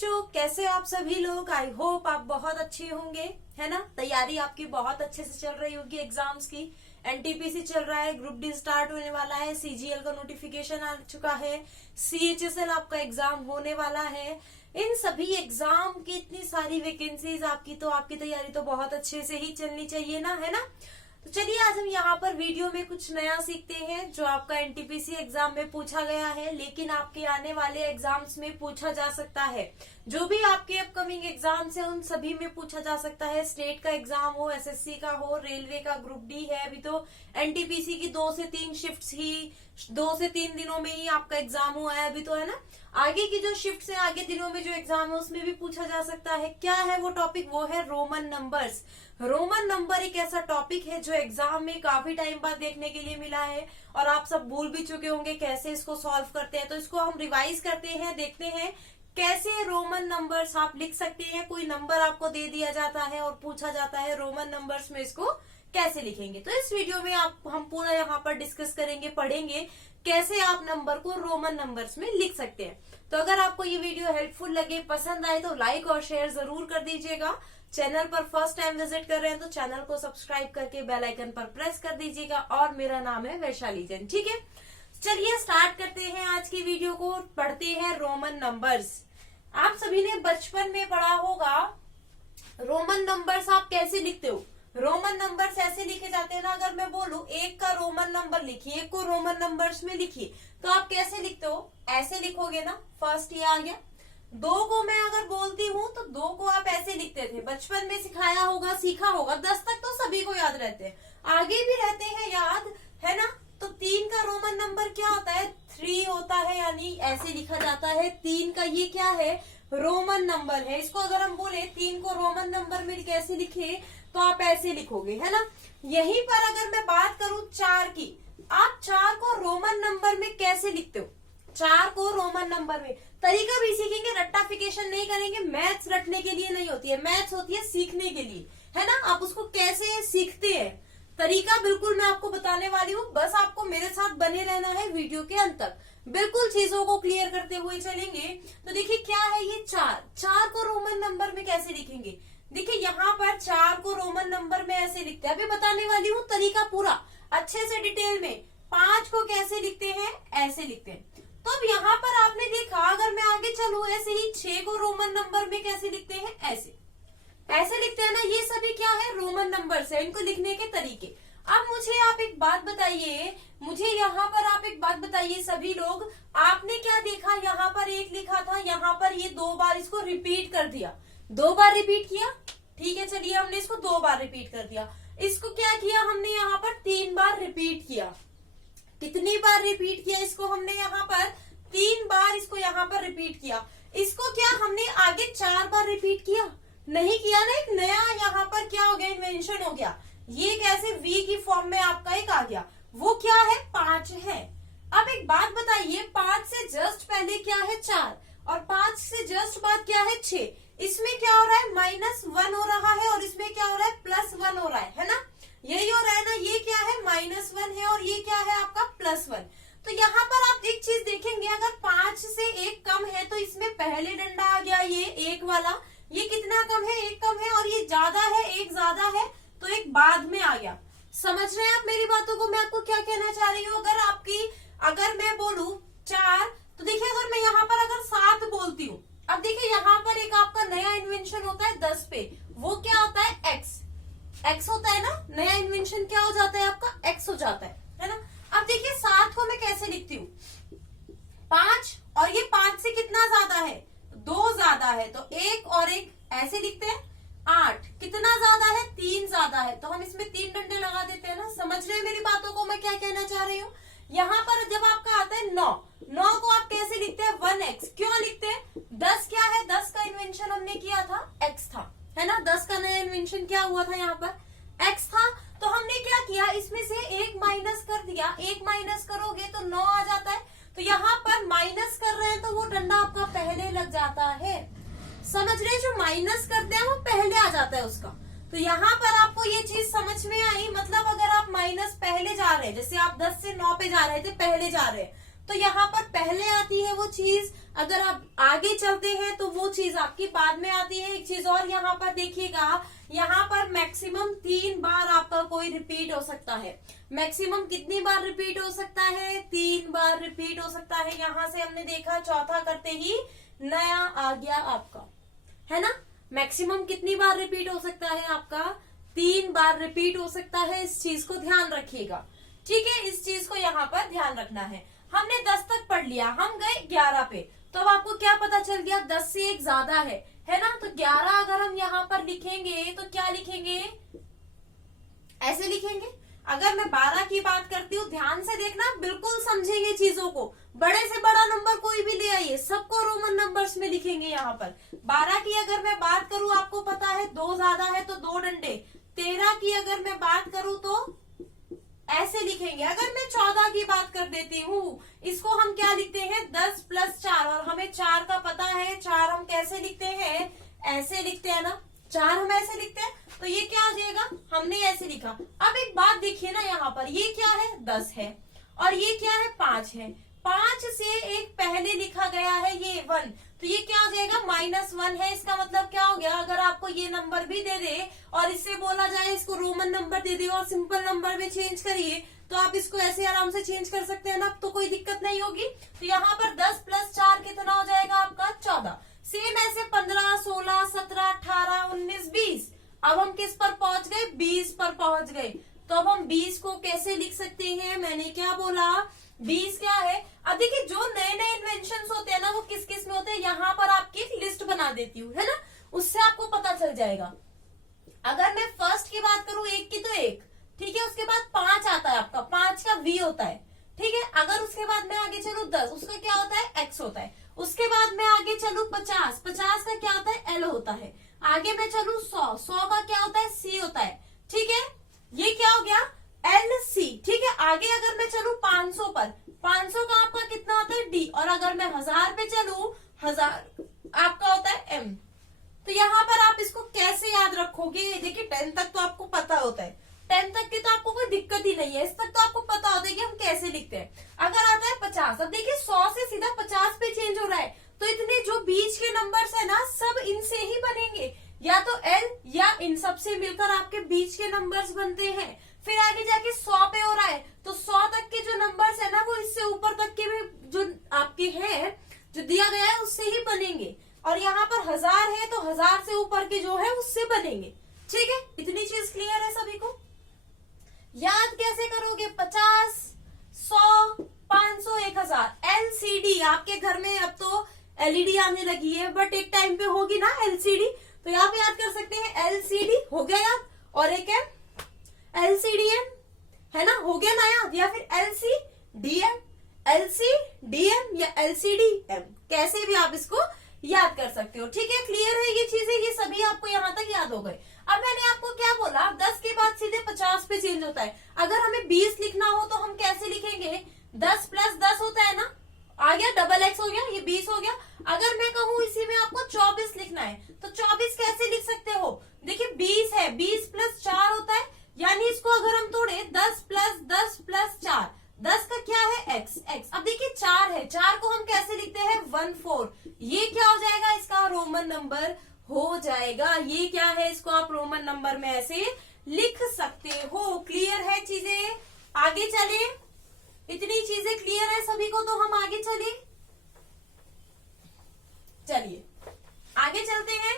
बच्चों, कैसे आप सभी लोग। आई होप आप बहुत अच्छे होंगे, है ना। तैयारी आपकी बहुत अच्छे से चल रही होगी एग्जाम्स की। एनटीपीसी चल रहा है, ग्रुप डी स्टार्ट होने वाला है, सीजीएल का नोटिफिकेशन आ चुका है, सीएचएसएल आपका एग्जाम होने वाला है। इन सभी एग्जाम की इतनी सारी वैकेंसीज आपकी, तो आपकी तैयारी तो बहुत अच्छे से ही चलनी चाहिए ना, है ना। तो चलिए आज हम यहाँ पर वीडियो में कुछ नया सीखते हैं जो आपका एनटीपीसी एग्जाम में पूछा गया है, लेकिन आपके आने वाले एग्जाम्स में पूछा जा सकता है। जो भी आपके अपकमिंग एग्जाम्स है उन सभी में पूछा जा सकता है। स्टेट का एग्जाम हो, एसएससी का हो, रेलवे का ग्रुप डी है, अभी तो एनटीपीसी की 2 से 3 शिफ्ट्स ही 2 से 3 दिनों में ही आपका एग्जाम हुआ है अभी तो, है ना। आगे की जो शिफ्ट है, आगे दिनों में जो एग्जाम है उसमें भी पूछा जा सकता है। क्या है वो टॉपिक? वो है रोमन नंबर्स। रोमन नंबर एक ऐसा टॉपिक है जो एग्जाम में काफी टाइम बाद देखने के लिए मिला है और आप सब भूल भी चुके होंगे कैसे इसको सॉल्व करते हैं। तो इसको हम रिवाइज करते हैं, देखते हैं कैसे रोमन नंबर्स आप लिख सकते हैं। कोई नंबर आपको दे दिया जाता है और पूछा जाता है रोमन नंबर्स में इसको कैसे लिखेंगे। तो इस वीडियो में हम पूरा यहाँ पर डिस्कस करेंगे, पढ़ेंगे कैसे आप नंबर को रोमन नंबर्स में लिख सकते हैं। तो अगर आपको ये वीडियो हेल्पफुल लगे, पसंद आए तो लाइक और शेयर जरूर कर दीजिएगा। चैनल पर फर्स्ट टाइम विजिट कर रहे हैं तो चैनल को सब्सक्राइब करके बेल आइकन पर प्रेस कर दीजिएगा। और मेरा नाम है वैशाली जैन, ठीक है। चलिए स्टार्ट करते हैं आज की वीडियो को, पढ़ते हैं रोमन नंबर्स। आप सभी ने बचपन में पढ़ा होगा रोमन नंबर्स आप कैसे लिखते हो। रोमन नंबर्स ऐसे लिखे जाते हैं ना, अगर मैं बोलूं 1 का रोमन नंबर लिखिए, 1 को रोमन नंबर्स में लिखिए, तो आप कैसे लिखते हो? ऐसे लिखोगे ना। फर्स्ट ये आ गया। 2 को मैं अगर बोलती हूँ तो 2 को आप ऐसे लिखते थे, बचपन में सिखाया होगा, सीखा होगा। 10 तक तो सभी को याद रहते हैं, आगे भी रहते हैं याद, है ना। तो 3 का रोमन नंबर क्या होता है? 3 होता है, यानी ऐसे लिखा जाता है। 3 का ये क्या है? रोमन नंबर है। इसको अगर हम बोले 3 को रोमन नंबर में कैसे लिखे, तो आप ऐसे लिखोगे, है ना। यहीं पर अगर मैं बात करूं 4 की, आप 4 को रोमन नंबर में कैसे लिखते हो? 4 को रोमन नंबर में तरीका भी सीखेंगे, रट्टाफिकेशन नहीं करेंगे। मैथ्स रटने के लिए नहीं होती है, मैथ्स होती है सीखने के लिए, है ना। आप उसको कैसे सीखते हैं, तरीका बिल्कुल मैं आपको बताने वाली हूँ। बस आपको मेरे साथ बने रहना है वीडियो के अंत तक, बिल्कुल चीजों को क्लियर करते हुए चलेंगे। तो देखिए क्या है ये 4 को रोमन नंबर में कैसे लिखेंगे। देखिए यहाँ पर 4 को रोमन नंबर में ऐसे लिखते हैं, अभी बताने वाली हूँ तरीका पूरा अच्छे से डिटेल में। 5 को कैसे लिखते हैं? ऐसे लिखते हैं। तो अब यहाँ पर आपने देखा, अगर मैं आगे चलूं ऐसे ही 6 को रोमन नंबर में कैसे लिखते हैं? ऐसे लिखते हैं ना। ये सभी क्या है? रोमन नंबर है, इनको लिखने के तरीके। अब मुझे आप एक बात बताइए, मुझे यहाँ पर आप एक बात बताइए सभी लोग, आपने क्या देखा? यहाँ पर 1 लिखा था, यहाँ पर ये 2 बार इसको रिपीट कर दिया, 2 बार रिपीट किया, ठीक है। चलिए हमने इसको 2 बार रिपीट कर दिया। इसको क्या किया हमने? यहाँ पर 3 बार रिपीट किया। कितनी बार रिपीट किया इसको हमने? यहाँ पर 3 बार इसको यहाँ पर रिपीट किया। इसको क्या हमने आगे 4 बार रिपीट किया? नहीं किया ना। एक नया यहाँ पर क्या हो गया? इन्वेंशन हो गया। ये कैसे वी की फॉर्म में आपका एक आ गया, वो क्या है? 5 है। अब एक बात बताइए, 5 से जस्ट पहले क्या है? 4, और 5 से जस्ट बाद क्या है? 6। इसमें क्या हो रहा है? -1 हो रहा है, और इसमें क्या हो रहा है? +1 हो रहा है ना। यही हो रहा है ना। ये क्या है? -1 है, और ये क्या है आपका? +1। तो यहाँ पर आप एक चीज देखेंगे, अगर 5 से 1 कम है तो इसमें पहले डंडा आ गया, ये 1 वाला। ये कितना कम है? 1 कम है। और ये ज्यादा है, 1 ज्यादा है, तो 1 बाद में आ गया। समझ रहे हैं आप मेरी बातों को? मैं आपको क्या कहना चाह रही हूँ। अगर मैं बोलूं 4, तो देखिए अगर मैं यहाँ पर अगर 7 बोलती हूँ, अब देखिए यहाँ पर एक आपका नया इन्वेंशन होता है 10 पे, वो क्या होता है? एक्स होता है ना। नया इन्वेंशन क्या हो जाता है आपका? एक्स हो जाता है ना। अब देखिए 7 को मैं कैसे लिखती हूँ? 5, और ये 5 से कितना ज्यादा है? 2 ज्यादा है, तो 1 और 1 ऐसे लिखते हैं। 8 कितना ज्यादा है? 3 ज्यादा है, तो हम इसमें 3 डंडे लगा देते हैं ना। समझ रहे हैं मेरी बातों को मैं क्या कहना चाह रही हूँ। यहाँ पर जब आपका आता है 9 को आप कैसे लिखते हैं? 1x। क्यों लिखते हैं? 10 क्या है? 10 का इन्वेंशन हमने किया था, x था, है ना। 10 का नया इन्वेंशन क्या हुआ था? यहाँ पर x था। तो हमने क्या किया? इसमें से 1 माइनस कर दिया। 1 माइनस करोगे तो 9 आ जाता है। तो यहाँ पर माइनस कर रहे हैं तो वो डंडा आपका पहले लग जाता है। समझ रहे हैं? जो माइनस करते हैं वो पहले आ जाता है उसका। तो यहाँ पर आपको ये चीज समझ में आई। मतलब अगर आप माइनस पहले जा रहे हैं, जैसे आप 10 से 9 पे जा रहे थे, पहले जा रहे हैं, तो यहाँ पर पहले आती है वो चीज, अगर आप आगे चलते हैं तो वो चीज आपकी बाद में आती है। एक चीज और यहाँ पर देखिएगा, यहाँ पर मैक्सिमम 3 बार आपका कोई रिपीट हो सकता है। मैक्सिमम कितनी बार रिपीट हो सकता है? 3 बार रिपीट हो सकता है। यहाँ से हमने देखा चौथा करते ही नया आ गया आपका, है ना। मैक्सिमम कितनी बार रिपीट हो सकता है आपका? 3 बार रिपीट हो सकता है। इस चीज को ध्यान रखिएगा, ठीक है। इस चीज को यहाँ पर ध्यान रखना है। हमने 10 तक पढ़ लिया, हम गए 11 पे, तो अब आपको क्या पता चल गया? 10 से 1 ज्यादा है ना। तो 11 अगर हम यहाँ पर लिखेंगे तो क्या लिखेंगे? ऐसे लिखेंगे। अगर मैं 12 की बात करती हूँ, ध्यान से देखना, बिल्कुल समझेंगे चीजों को। बड़े से बड़ा नंबर कोई भी ले आइए, सबको रोमन नंबर्स में लिखेंगे। यहाँ पर 12 की अगर मैं बात करूँ, आपको पता है 2 ज्यादा है तो 2 डंडे। 13 की अगर मैं बात करूँ तो ऐसे लिखेंगे। अगर मैं 14 की बात कर देती हूँ, इसको हम क्या लिखते हैं? 10 + 4, और हमें 4 का पता है। 4 हम कैसे लिखते हैं? ऐसे लिखते हैं ना। 4 हम ऐसे लिखते हैं, तो ये क्या हो जाएगा? हमने ऐसे लिखा। अब एक बात देखिए ना, यहाँ पर ये क्या है? 10 है, और ये क्या है? 5 है। 5 से एक पहले लिखा गया है ये 1, तो ये क्या हो जाएगा? -1 है। इसका मतलब क्या हो गया? अगर आपको ये नंबर भी दे दे और इससे बोला जाए इसको रोमन नंबर दे दे और सिंपल नंबर में चेंज करिए, तो आप इसको ऐसे आराम से चेंज कर सकते हैं ना, तो कोई दिक्कत नहीं होगी। तो यहाँ पर 10 + 4 कितना हो जाएगा आपका? 14। सेम ऐसे 15, 16, 17, 18, 19, 20। अब हम किस पर पहुंच गए? 20 पर पहुंच गए। तो अब हम 20 को कैसे लिख सकते हैं? मैंने क्या बोला? 20 क्या है? अब देखिए, जो नए नए इन्वेंशन होते हैं ना, वो किस किस में होते हैं, यहाँ पर आपकी एक लिस्ट बना देती हूँ, है ना। उससे आपको पता चल जाएगा। अगर मैं फर्स्ट की बात करूं, 1 की तो 1, ठीक है। उसके बाद 5 आता है आपका, 5 का V होता है, ठीक है। अगर उसके बाद मैं आगे चलूं 10, उसका क्या होता है? X होता है। उसके बाद मैं आगे चलूं 50, 50 का क्या होता है? L होता है। आगे मैं चलूं 100, 100 का क्या होता है? C होता है, ठीक है। ये क्या हो गया? LC, ठीक है। आगे अगर मैं चलूं 500 पर, 500 का आपका कितना होता है? D, और अगर मैं 1000 पे चलूं, 1000 आपका होता है M। तो यहाँ पर आप इसको कैसे याद रखोगे? देखिए 10 तक तो आपको पता होता है, 10 तक की तो आपको कोई दिक्कत ही नहीं है। इस तक तो आपको पता होता है कि हम कैसे लिखते हैं। अगर आता है 50, अब देखिए 100 से सीधा 50 पे चेंज हो रहा है, तो इतने जो बीच के नंबर्स है ना, सब इनसे ही बनेंगे। या तो L या इन सब से मिलकर आपके बीच के नंबर्स बनते हैं। फिर आगे जाके 100 पे हो रहा है, तो 100 तक के जो नंबर्स है ना, वो इससे ऊपर तक के भी जो आपके हैं, जो दिया गया है, उससे ही बनेंगे। और यहाँ पर 1000 है, तो 1000 से ऊपर के जो है उससे बनेंगे, ठीक है। इतनी चीज क्लियर है सभी को? याद कैसे करोगे? 50, 100, 500, 1000। LCD आपके घर में अब तो LED आने लगी है, बट एक टाइम पे होगी ना LCD, तो यहाँ पे याद कर सकते हैं। LCD हो गया याद, और एक है LCDM, है ना, हो गया ना याद। या फिर LCDM, LCDM या LCDM, कैसे भी आप इसको याद कर सकते हो, ठीक है। क्लियर है ये चीजें? ये सभी आपको यहाँ तक याद हो गए। अब मैंने आपको क्या बोला? 10 के बाद सीधे 50 पे चेंज होता है। अगर हमें 20 लिखना हो तो हम कैसे लिखेंगे? 10 + 10 होता है ना, आ गया, डबल X हो गया, ये 20 हो गया। अगर मैं कहूँ इसी में आपको 24 लिखना है, तो 24 कैसे लिख सकते हो? देखिए 20 है, 20 + 4 होता है, यानी इसको अगर हम तोड़े 10 + 10 + 4, 10 का क्या है? X। अब देखिए 4 है, 4 को हम कैसे लिखते हैं? 14। ये क्या हो जाएगा? इसका रोमन नंबर हो जाएगा। ये क्या है? इसको आप रोमन नंबर में ऐसे लिख सकते हो। क्लियर है चीजें? आगे चले। इतनी चीजें क्लियर है सभी को, तो हम आगे चले। चलिए आगे चलते हैं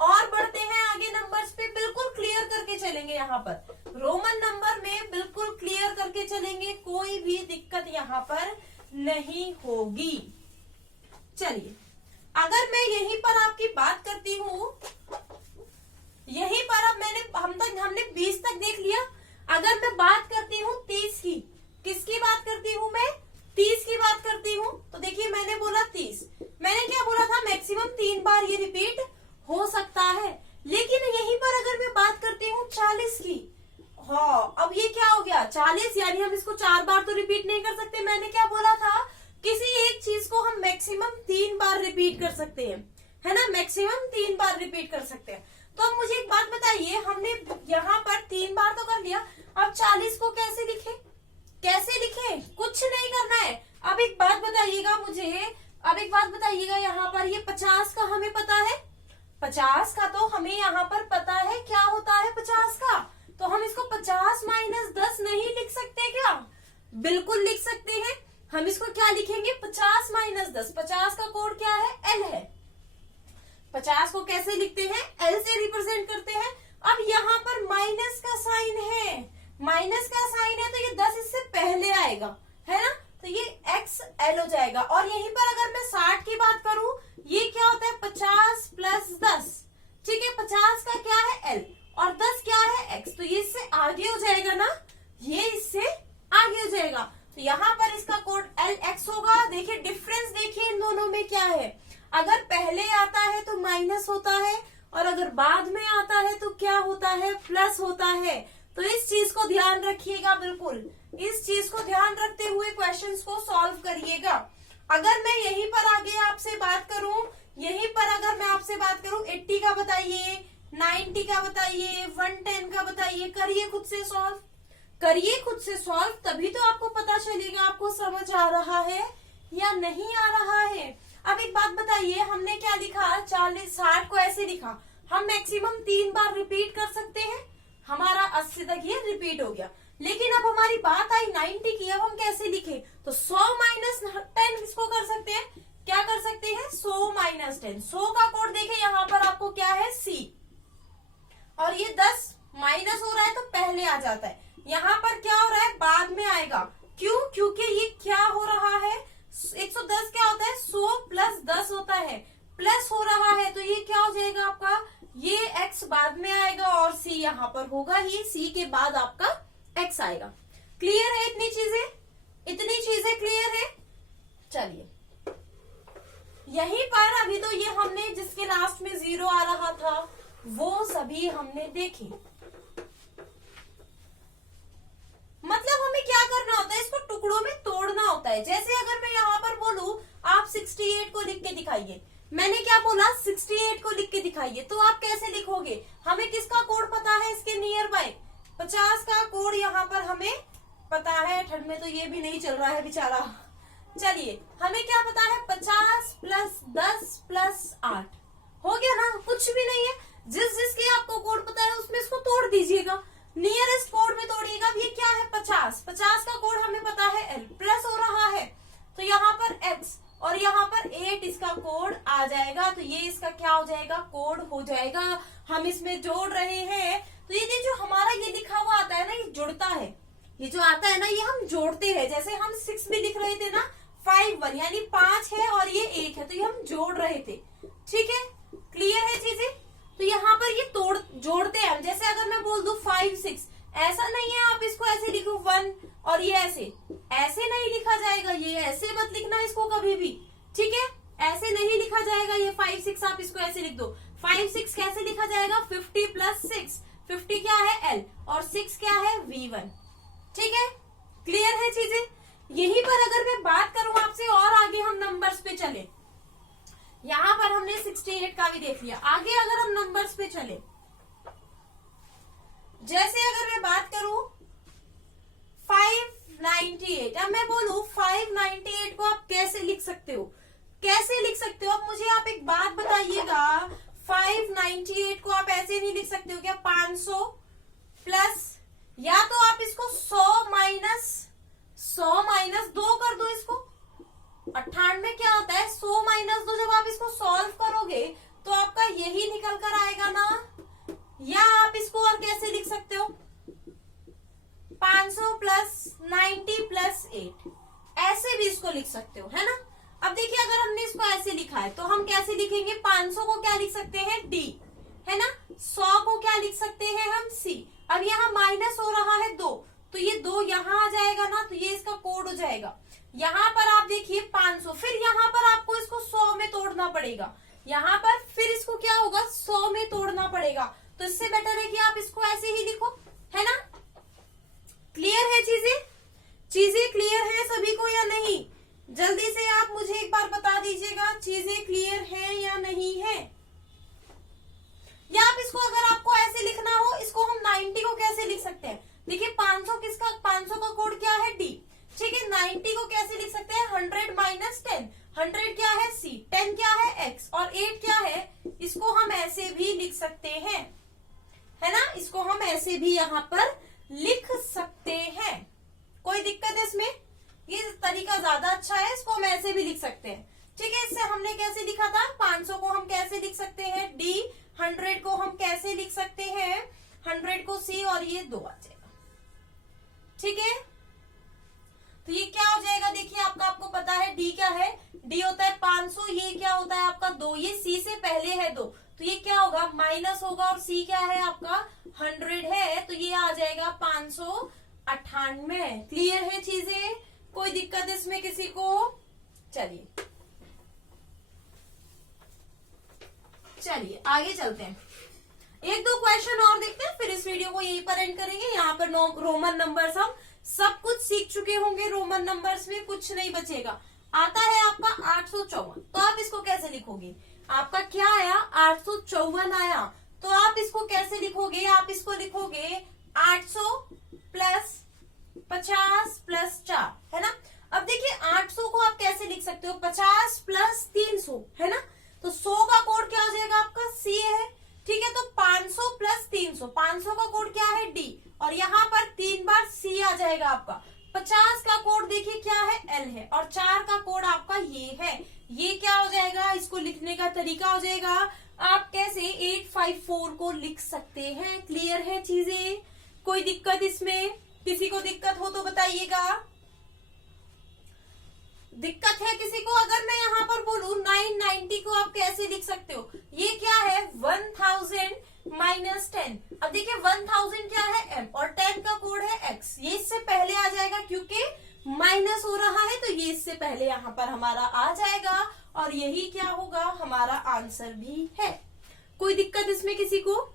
और बढ़ते हैं आगे नंबर्स पे। बिल्कुल क्लियर करके चलेंगे, यहाँ पर रोमन नंबर में बिल्कुल क्लियर करके चलेंगे, कोई भी दिक्कत यहाँ पर नहीं होगी। चलिए, अगर मैं यहीं पर आपकी बात करती हूँ, यहीं पर अब हमने 20 तक देख लिया। अगर मैं बात करती हूँ 30 की, किसकी बात करती हूँ मैं? 30 की बात करती हूँ। तो देखिए मैंने बोला 30, मैंने क्या बोला था? मैक्सिमम 3 बार ये रिपीट हो सकता है। लेकिन यहीं पर अगर मैं बात करती हूँ 40 की, हाँ, अब ये क्या हो गया? 40, यानी हम इसको 4 बार तो रिपीट नहीं कर सकते। मैंने क्या बोला था? किसी एक चीज को हम मैक्सिमम 3 बार रिपीट कर सकते हैं, है ना, मैक्सिमम 3 बार रिपीट कर सकते हैं। तो अब मुझे एक बात बताइए, हमने यहाँ पर 3 बार तो कर लिया, अब 40 को कैसे लिखे? कैसे लिखे? कुछ नहीं करना है, अब एक बात बताइएगा मुझे, अब एक बात बताइएगा, यहाँ पर ये 50 का हमें पता है, 50 का तो हमें यहाँ पर पता है क्या होता है 50 का, तो हम इसको 50 माइनस 10 नहीं लिख सकते क्या? बिल्कुल लिख सकते हैं। हम इसको क्या लिखेंगे? 50 माइनस 10। 50 का कोड क्या है? एल है। 50 को कैसे लिखते हैं? एल से रिप्रेजेंट करते हैं। अब यहाँ पर माइनस का साइन है, माइनस का साइन है तो ये 10 इससे पहले आएगा, है ना, तो ये एक्स एल हो जाएगा। और यहीं पर अगर मैं 60 की बात करूं, ये क्या होता है? 50 प्लस 10, ठीक है, 50 का क्या है? एल, और 10 क्या है? एक्स, तो ये इससे आगे हो जाएगा ना, ये इससे आगे हो जाएगा। तो यहाँ पर इसका कोड एल एक्स होगा। देखिए डिफरेंस, देखिए इन दोनों में क्या है, अगर पहले आता है तो माइनस होता है, और अगर बाद में आता है तो क्या होता है? प्लस होता है। तो इस चीज को ध्यान रखिएगा, बिल्कुल इस चीज को ध्यान रखते हुए क्वेश्चंस को सॉल्व करिएगा। अगर मैं यहीं पर आगे आपसे बात करूं, यहीं पर अगर मैं आपसे बात करूं 80 का बताइए, 90 का बताइए, 110 का बताइए, करिए खुद से सॉल्व, करिए खुद से सॉल्व, तभी तो आपको पता चलेगा आपको समझ आ रहा है या नहीं आ रहा है। अब एक बात बताइए, हमने क्या लिखा? 40, 60 को ऐसे लिखा, हम मैक्सिमम 3 बार रिपीट कर सकते हैं, हमारा 80 तक ये रिपीट हो गया। लेकिन अब हमारी बात आई 90 की, अब हम कैसे लिखे? तो 100 माइनस 10 किसको कर सकते हैं? क्या कर सकते हैं? 100 माइनस 10। 100 का कोड देखे यहाँ पर आपको क्या है? सी, और ये 10 माइनस हो रहा है तो पहले आ जाता है, यहाँ पर क्या हो रहा है? बाद में आएगा। क्यों? क्योंकि ये क्या हो रहा है? 110 क्या होता है? 100 प्लस 10 होता है, प्लस हो रहा है, तो ये क्या हो जाएगा आपका? ये x बाद में आएगा और c यहाँ पर होगा ही, c के बाद आपका x आएगा। क्लियर है? इतनी चीजें क्लियर है? चलिए यहीं पर अभी तो ये हमने जिसके लास्ट में 0 आ रहा था वो सभी हमने देखे। मतलब हमें क्या करना होता है? इसको टुकड़ों में तोड़ना होता है। जैसे अगर मैं यहाँ पर बोलूं आप 68 को लिख के दिखाइए, मैंने क्या बोला? 68 को लिख के दिखाइए, तो आप कैसे लिखोगे? हमें किसका कोड पता है इसके नियर बाय? 50 का कोड यहाँ पर हमें पता है। ठंड में तो ये भी नहीं चल रहा है बेचारा। चलिए हमें क्या पता है? 50 प्लस 10 प्लस 8 हो गया ना, कुछ भी नहीं है। जिस जिसके आपको कोड पता है उसमें इसको तोड़ दीजिएगा, नियरेस्ट कोड में तोड़िएगा। ये क्या है? 50, 50 का कोड हमें पता है एल, प्लस हो रहा है तो यहाँ पर एक्स, और यहाँ पर 8 इसका कोड आ जाएगा, तो ये इसका क्या हो जाएगा? कोड हो जाएगा। हम इसमें जोड़ रहे हैं तो ये जो हमारा ये लिखा हुआ आता है ना, ये जुड़ता है, ये जो आता है ना ये हम जोड़ते हैं। जैसे हम 6 भी लिख रहे थे ना, 5 1 यानी 5 है और ये 1 है, तो ये हम जोड़ रहे थे। ठीक है, क्लियर है चीजें? तो यहाँ पर ये जोड़ते हैं। जैसे अगर मैं बोल दूं 5 6, ऐसा नहीं है आप इसको ऐसे लिखो 1 और ये ऐसे नहीं लिखा जाएगा, ये ऐसे मत लिखना इसको कभी भी, ठीक है, ऐसे नहीं लिखा जाएगा। ये 5 6 आप इसको ऐसे लिख दो। 5 6 कैसे लिखा जाएगा? 50 प्लस 6, 50 क्या है? एल, और 6 क्या है? V1। ठीक है, क्लियर है चीजें? यहीं पर अगर मैं बात करूं आपसे और आगे हम नंबर्स पे चले, यहाँ पर हमने 68 का भी देख लिया, आगे अगर हम नंबर्स पे चले, जैसे अगर मैं बात करूं 598, अब मैं बोलूं 598 को आप कैसे लिख सकते हो? कैसे लिख सकते हो? अब मुझे आप एक बात बताइएगा, 598 को आप ऐसे नहीं लिख सकते हो क्या? 500 प्लस, या तो आप इसको 100 माइनस 2 कर दो इसको। 98 क्या होता है? 100 माइनस 2। जब आप इसको सॉल्व करोगे तो आपका यही निकल कर आएगा ना। या आप इसको और कैसे लिख सकते हो? 500 प्लस 90 प्लस 8, ऐसे भी इसको लिख सकते हो, है ना। अब देखिए अगर हमने इसको ऐसे लिखा है तो हम कैसे लिखेंगे? 500 को क्या लिख सकते हैं? डी, है ना। 100 को क्या लिख सकते हैं हम? सी। अब यहाँ माइनस हो रहा है 2, तो ये 2 यहाँ आ जाएगा ना, तो ये इसका कोड हो जाएगा। यहाँ पर आप देखिए 500, फिर यहाँ पर आपको इसको 100 में तोड़ना पड़ेगा, यहाँ पर फिर इसको क्या होगा? 100 में तोड़ना पड़ेगा। तो इससे बेटर है कि आप इसको ऐसे ही लिखो, है ना। क्लियर है चीजें? चीजें क्लियर है सभी को या नहीं? जल्दी से आप मुझे एक बार बता दीजिएगा, चीजें क्लियर है या नहीं है। या आप इसको अगर आपको ऐसे लिखना हो, इसको हम 90 को कैसे लिख सकते हैं? देखिए 500 किसका, 500 का कोड क्या है? डी। ठीक है। 90 को कैसे लिख सकते हैं, 100 माइनस 10, 100 क्या है c, 10 क्या है x और 8 क्या है, इसको हम ऐसे भी लिख सकते हैं, है ना, इसको हम ऐसे भी यहाँ पर लिख सकते हैं। कोई दिक्कत है इसमें, ये तरीका ज्यादा अच्छा है, इसको हम ऐसे भी लिख सकते हैं। ठीक है, इससे हमने कैसे लिखा था, 500 को हम कैसे लिख सकते हैं d, 100 को हम कैसे लिख सकते हैं, 100 को c और ये 2 आ जाएगा। ठीक है, तो ये क्या हो जाएगा, देखिए आपको पता है d क्या है, d होता है 500, ये क्या होता है आपका 2, ये c से पहले है 2, तो ये क्या होगा माइनस होगा, और c क्या है आपका 100 है, तो ये आ जाएगा 598। क्लियर है चीजें, कोई दिक्कत इसमें किसी को? चलिए आगे चलते हैं, एक दो क्वेश्चन और देखते हैं, फिर इस वीडियो को यहीं पर एंड करेंगे। यहाँ पर रोमन नंबर्स हम सब कुछ सीख चुके होंगे, रोमन नंबर्स में कुछ नहीं बचेगा। आता है आपका 854, तो आप इसको कैसे लिखोगे, आपका क्या आया 854 आया, तो आप इसको कैसे लिखोगे, आप इसको लिखोगे 800 प्लस 50 प्लस 4, है ना। अब देखिए 800 को आप कैसे लिख सकते हो, 50 प्लस 300, है ना, तो 100 का कोड क्या हो जाएगा आपका c है। ठीक है, तो 500 प्लस 300, 500 का कोड क्या है d, और यहाँ पर 3 बार c आ जाएगा आपका। 50 का कोड देखिए क्या है l है, और 4 का कोड आपका ये है, ये क्या हो जाएगा, इसको लिखने का तरीका हो जाएगा, आप कैसे 854 को लिख सकते हैं। क्लियर है चीजें, कोई दिक्कत इसमें, किसी को दिक्कत हो तो बताइएगा। दिक्कत है किसी को, अगर मैं यहाँ पर बोलूं 990 को आप कैसे लिख सकते हो, ये क्या है 1000 माइनस 10, अब देखिए 1000 क्या है m और 10 का कोड है x, ये इससे पहले आ जाएगा क्योंकि माइनस हो रहा है, तो ये इससे पहले यहाँ पर हमारा आ जाएगा, और यही क्या होगा हमारा आंसर भी है। कोई दिक्कत इसमें किसी को,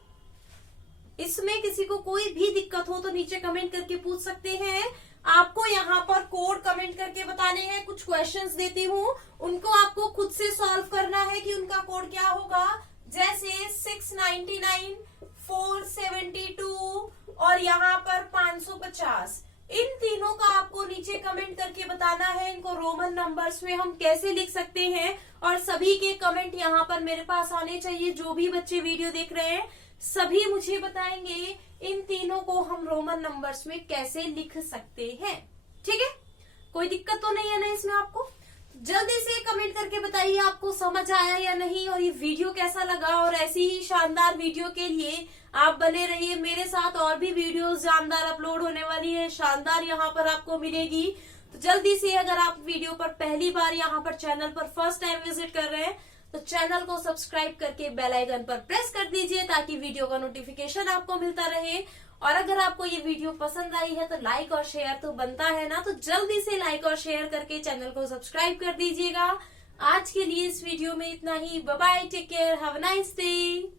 इसमें किसी को कोई भी दिक्कत हो तो नीचे कमेंट करके पूछ सकते हैं। आपको यहाँ पर कोड कमेंट करके बताने हैं, कुछ क्वेश्चंस देती हूँ, उनको आपको खुद से सॉल्व करना है कि उनका कोड क्या होगा, जैसे 699, 472 और यहाँ पर 550, इन तीनों का आपको नीचे कमेंट करके बताना है, इनको रोमन नंबर्स में हम कैसे लिख सकते हैं, और सभी के कमेंट यहाँ पर मेरे पास आने चाहिए। जो भी बच्चे वीडियो देख रहे हैं सभी मुझे बताएंगे इन तीनों को हम रोमन नंबर्स में कैसे लिख सकते हैं। ठीक है, कोई दिक्कत तो नहीं है ना इसमें, आपको जल्दी से कमेंट करके बताइए आपको समझ आया या नहीं, और ये वीडियो कैसा लगा, और ऐसी ही शानदार वीडियो के लिए आप बने रहिए मेरे साथ, और भी वीडियोस शानदार अपलोड होने वाली है, शानदार यहाँ पर आपको मिलेगी। तो जल्दी से, अगर आप वीडियो पर पहली बार यहाँ पर चैनल पर फर्स्ट टाइम विजिट कर रहे हैं, तो चैनल को सब्सक्राइब करके बेल आइकन पर प्रेस कर दीजिए, ताकि वीडियो का नोटिफिकेशन आपको मिलता रहे। और अगर आपको ये वीडियो पसंद आई है तो लाइक और शेयर तो बनता है ना, तो जल्दी से लाइक और शेयर करके चैनल को सब्सक्राइब कर दीजिएगा। आज के लिए इस वीडियो में इतना ही, bye bye, take care, have a nice day.